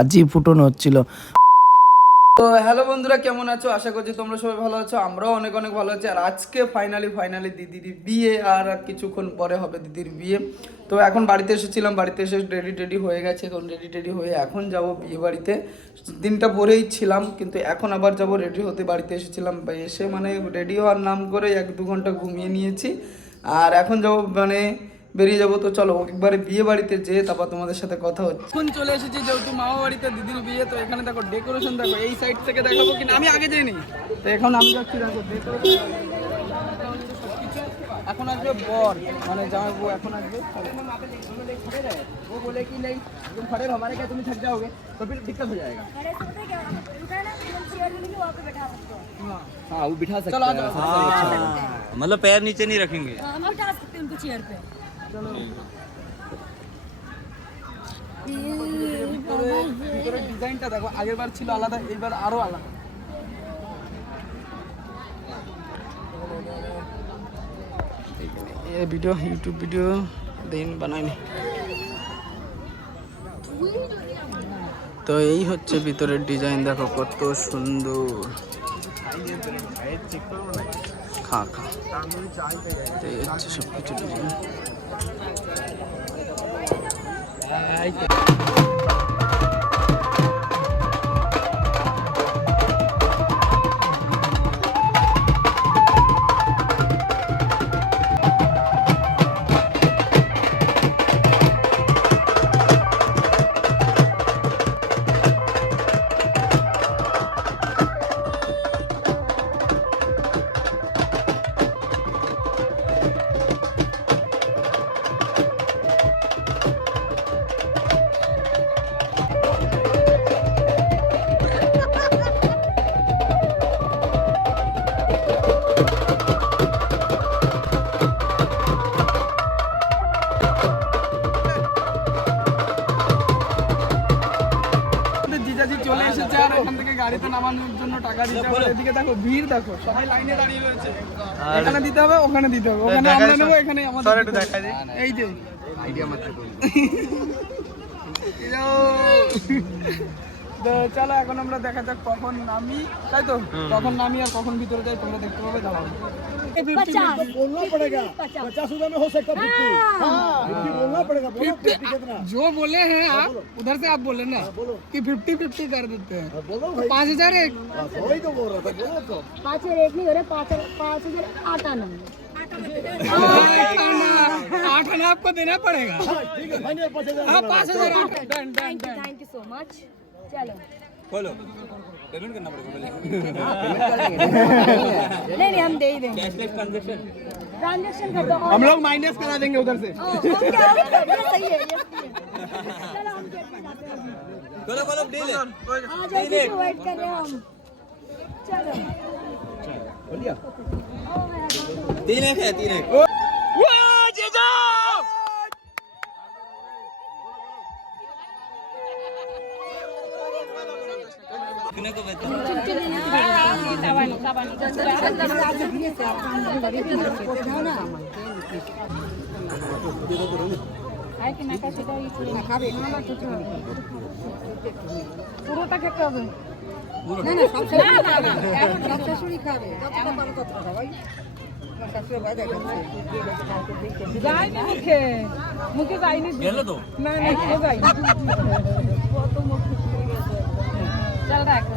আজই ফুটনো হচ্ছিল। তো হ্যালো বন্ধুরা, কেমন আছো? আশা করছি তোমরা সবাই ভালো আছো, আমরাও অনেক অনেক ভালো আছি। আর আজকে ফাইনালি ফাইনালি দিদির বিয়ে আর কিছুক্ষণ পরে হবে দিদির বিয়ে। তো এখন বাড়িতে এসেছিলাম, বাড়িতে এসে রেডি টেডি হয়ে গেছে, এখন রেডি টেডি হয়ে এখন যাব বিয়ে বাড়িতে। দিনটা পরেই ছিলাম, কিন্তু এখন আবার যাব রেডি হতে। বাড়িতে এসেছিলাম এসে মানে রেডি হওয়ার নাম করে এক দু ঘণ্টা ঘুমিয়ে নিয়েছি। আর এখন যাব মানে বেরিয়ে যাবো তো চলো একবারে বিয়ে বাড়িতে যেয়ে তারপর তোমাদের সাথে কথা হচ্ছে এখন চলে এসেছি যেহেতু মামা বাড়িতে দিদির বিয়ে তো এখানে দেখো ডেকোরেশন দেখো এই সাইড থেকে দেখাবো কিনা আমি আগে যাইনি তো এখন আমি যাচ্ছি দেখো ডেকোরেশন এখন আসবে বর মানে জামাই বউ এখন আসবে वो बोले कि नहीं तुम खड़े रहो हमारे क्या तुम थक जाओगे तो फिर दिक्कत हो जाएगा खड़े से पता है क्या होता है? उठा है ना तुम चेयर मिलेगी वहाँ पे बैठा सकते हो हाँ वो बिठा सकते चलो आ जाओ मतलब पैर नीचे नहीं रखेंगे हाँ, हम बैठा सकते हैं उनको चेयर पे ডিজাইনটা দেখো আগের বার ছিল আলাদা এইবার আরও আলাদা। ভিডিও ইউটিউব ভিডিও দিন বানাইনি তো এই হচ্ছে ভিতরের ডিজাইন দেখো কত সুন্দর। খা খা। এই হচ্ছে ডিজাইন। আমাদের জিজাজি চলে এসেছে আর এখান থেকে গাড়িতে নামানোর জন্য টাকা দিতে হবে। এদিকে দেখো ভিড় দেখো। সবাই লাইনে দাঁড়িয়ে রয়েছে। এখানে দিতে হবে ওখানে দিতে হবে। ওখানে আমরা নেব এখানে আমাদের দেখা যায় এই যে। আইডিয়া মাত্র চলো এখন আমরা দেখা যাক কখন নামি তাই তো কখন নামি আর কখন ভিতরে যাই তোমরা দেখতে পাবে দাঁড়াও पचास बोलना पड़ेगा पचास पचास हजार में हो सकता फिफ्टी हाँ फिफ्टी बोलना पड़ेगा बोलो फिफ्टी कितना जो बोले हैं आप उधर से आप बोले ना कि फिफ्टी फिफ्टी कर देते हैं बोलो तो पाँच हजार एक हाँ, वही तो बोल रहा था बोलो तो पाँच हजार एक नहीं हो रहे पाँच पाँच हजार आठ आना आठ आना आठ आना आपको देना पड़ेगा हाँ, ठीक है फाइनल पाँच हजार हाँ पाँच हजार आठ done done thank you thank you so much चलो। खोलो। पेमेंट करना पड़ेगा पहले। नहीं नहीं हम दे ही देंगे। कैशलेस ट्रांजेक्शन ट्रांजेक्शन कर दो हम लोग माइनस करा देंगे उधर से। सही है ये सही है। चलो हम गेट पे जाते हैं? खोलो खोलो डील है आ जाओ किसी वेट कर रहे हैं हम चलो तीन एक है तीन एक পুরোটা মুখে। মুখে যাইনি না না চল রাখো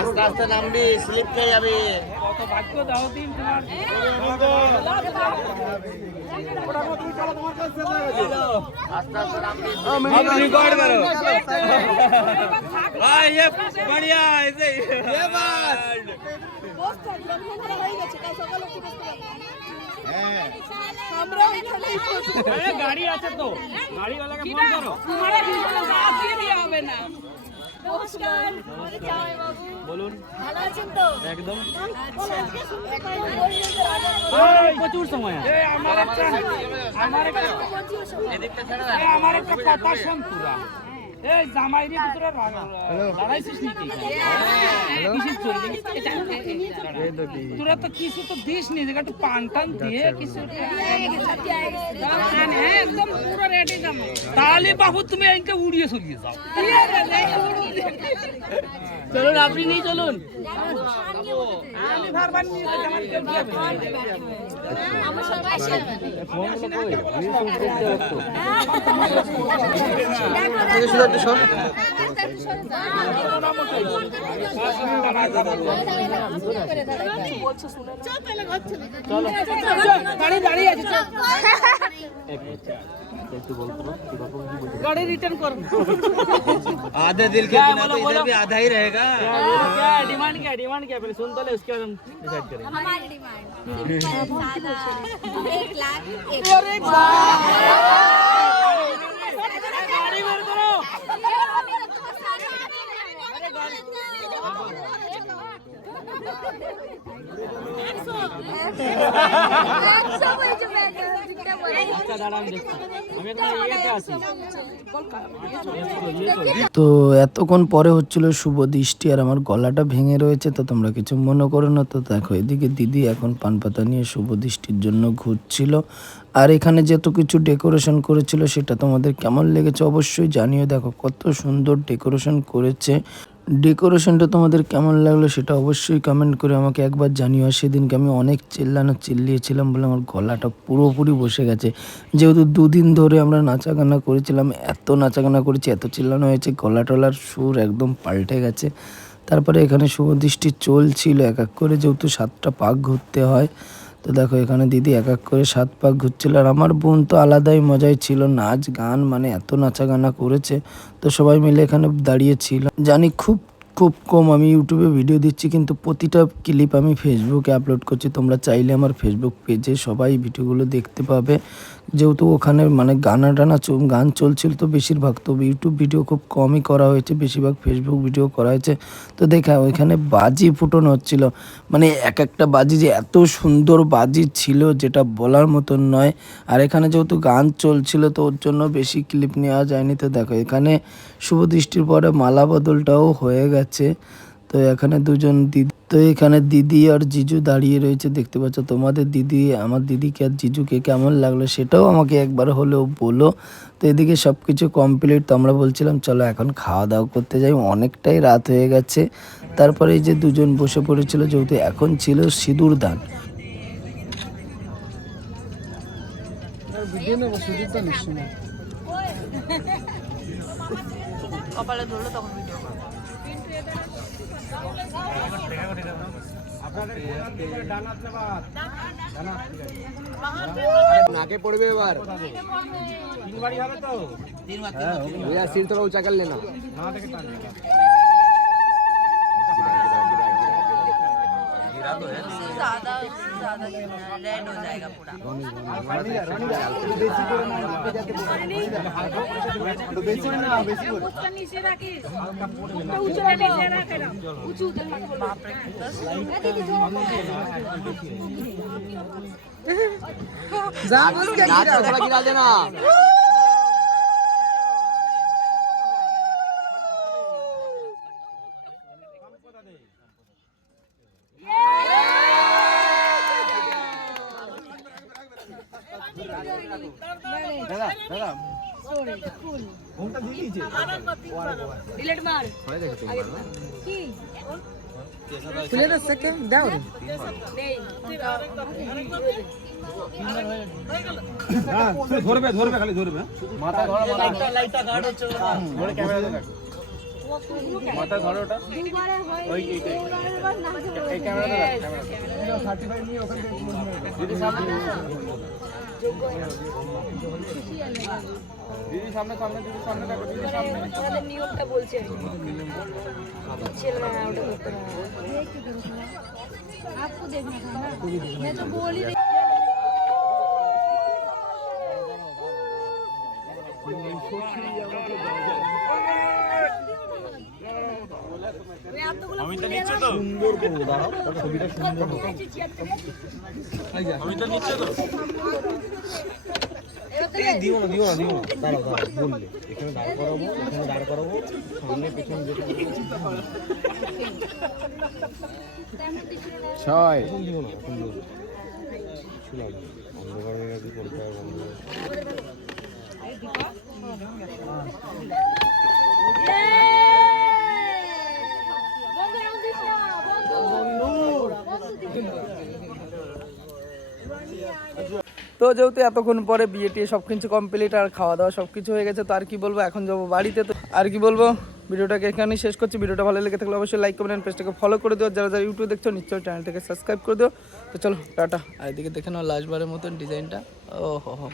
আস্তে আস্তে নামবি স্লিপ খেয়ে যাবি আস্তে আস্তে নামবি अब रिकॉर्ड करो भाई ये बढ़िया ऐसे ये बात अरे गाड़ी আছে তো গাড়িওয়ালাকে ফোন করো তোমার ভিডিও দিয়ে হবে না ও নমস্কার বলুন। ভালো আছেন তো? একদম। আচ্ছা। প্রচুর সময় আমার একটা আমার একটা এদিকটা এই জামাই রে তোরা লড়াইছিস নাকি? কিসের তো কিছু তো দিস নি একটু পান টান দিয়ে কিছু একদম পুরো রেডি জামাই তাহলে বাবু তুমি এইটা উড়িয়ে সরিয়ে যাও। চলুন আপনি নিয়ে চলুন। আমি বারবার নিয়ে আমার কেউ দিয়ে দেবে না। আমার সবাই শেয়ার শুধু একটু সর গাড়ি দাঁড়িয়ে আছে চল। গাড়ি রিটার্ন কর आधे दिल के बिना तो इधर भी आधा ही रहेगा क्या डिमांड क्या डिमांड क्या पहले सुन तो ले उसके बाद हम डिसाइड करेंगे हमारी डिमांड सिंपल सादा एक लाख एक তো এতক্ষণ পরে হচ্ছিল শুভ দৃষ্টি আর আমার গলাটা ভেঙে রয়েছে, তো তোমরা কিছু মনে করো না। তো দেখো, এদিকে দিদি এখন পান পাতা নিয়ে শুভ দৃষ্টির জন্য ঘুরছিল। আর এখানে যত কিছু ডেকোরেশন করেছিল, সেটা তোমাদের কেমন লেগেছে অবশ্যই জানিও। দেখো, কত সুন্দর ডেকোরেশন করেছে। ডেকোরেশনটা তোমাদের কেমন লাগল সেটা অবশ্যই কমেন্ট করে আমাকে একবার জানিও। আর সেদিনকে আমি অনেক চিল্লানো চিল্লিয়েছিলাম বলে আমার গলাটা পুরোপুরি বসে গেছে। যেহেতু দুদিন ধরে আমরা নাচাগানা করেছিলাম, এত নাচাগানা করেছি, এত চিল্লানো হয়েছে, গলা টলার সুর একদম পাল্টে গেছে। তারপরে এখানে শুভদৃষ্টি চলছিল, এক এক করে যেহেতু সাতটা পাক ঘুরতে হয়। তো দেখো, এখানে দিদি এক এক করে সাত পাক ঘুরছিল। আর আমার বোন তো আলাদাই মজাই ছিল নাচ, গান মানে এত নাচা গানা করেছে। তো সবাই মিলে এখানে দাঁড়িয়েছিল। জানি খুব খুব কম আমি ইউটিউবে ভিডিও দিচ্ছি, কিন্তু প্রতিটা ক্লিপ আমি ফেসবুকে আপলোড করছি। তোমরা চাইলে আমার ফেসবুক পেজে সবাই ভিডিওগুলো দেখতে পাবে। যেহেতু ওখানে মানে গানা টানা গান চলছিল তো বেশিরভাগ, তো ইউটিউব ভিডিও খুব কমই করা হয়েছে, বেশিরভাগ ফেসবুক ভিডিও করা হয়েছে। তো দেখা, ওইখানে বাজি ফুটন হচ্ছিল। মানে এক একটা বাজি যে এত সুন্দর বাজি ছিল যেটা বলার মতন নয়। আর এখানে যেহেতু গান চলছিল তো ওর জন্য বেশি ক্লিপ নেওয়া যায়নি তো দেখো, এখানে শুভ দৃষ্টির পরে মালা বদলটাও হয়ে গেছে। তো এখানে দুজন দিদি, তো এখানে দিদি আর জিজু দাঁড়িয়ে রয়েছে, দেখতে পাচ্ছ তোমাদের দিদি, আমার দিদিকে আর জিজুকে কেমন লাগল সেটাও আমাকে একবার হলেও বলো। তো এদিকে সব কিছু কমপ্লিট তো আমরা বলছিলাম, চলো এখন খাওয়া দাওয়া করতে যাই। অনেকটাই রাত হয়ে গেছে। তারপরে এই যে দুজন বসে পড়েছিল, যেহেতু এখন ছিল সিঁদুর দান। নাকে পড়বে এবার। তিনবারই হবে তো? তিনবার তিনবার সিল তোরা উঁচা না। না দেখে টান नाक से थोड़ा गिरा देना ধরবে ধরবে খালি ধরবে দিদি সামনে সামনে দিদি সামনে দেখো দিদি সামনে নিয়মটা বলছে ছেলেরা ওটা করতে आपको देखना था ना मैं तो बोल ही रही সুন্দর করব দাঁড়াও ছবিটা সুন্দর দিও না দিও না দিও না। দাঁড়াও দাঁড়াও বললে। এখানে দাঁড় করাবো এখানে দাঁড় করাবো সামনে পেছনে যেটা ছয়। এখন দিও না এখন দিও না। কিছু লাগবে অন্ধকার হয়ে গেছে করতে বন্ধ বন্ধু রং দিস না বন্ধু তো যেহেতু এতক্ষণ পরে বিয়ে টিয়ে সব কিছু কমপ্লিট আর খাওয়া দাওয়া সব কিছু হয়ে গেছে, তো আর কি বলব? এখন যাব বাড়িতে তো। আর কি বলব? ভিডিওটাকে এখানেই শেষ করছি। ভিডিওটা ভালো লেগে থাকলে অবশ্যই লাইক করবেন পেজটাকে ফলো করে দিও। যারা যারা ইউটিউব দেখছ, নিশ্চয়ই চ্যানেলটাকে সাবস্ক্রাইব করে দিও। তো চলো, টাটা। আর এদিকে দেখে নাও লাস্টবারের মতন ডিজাইনটা ও হো হো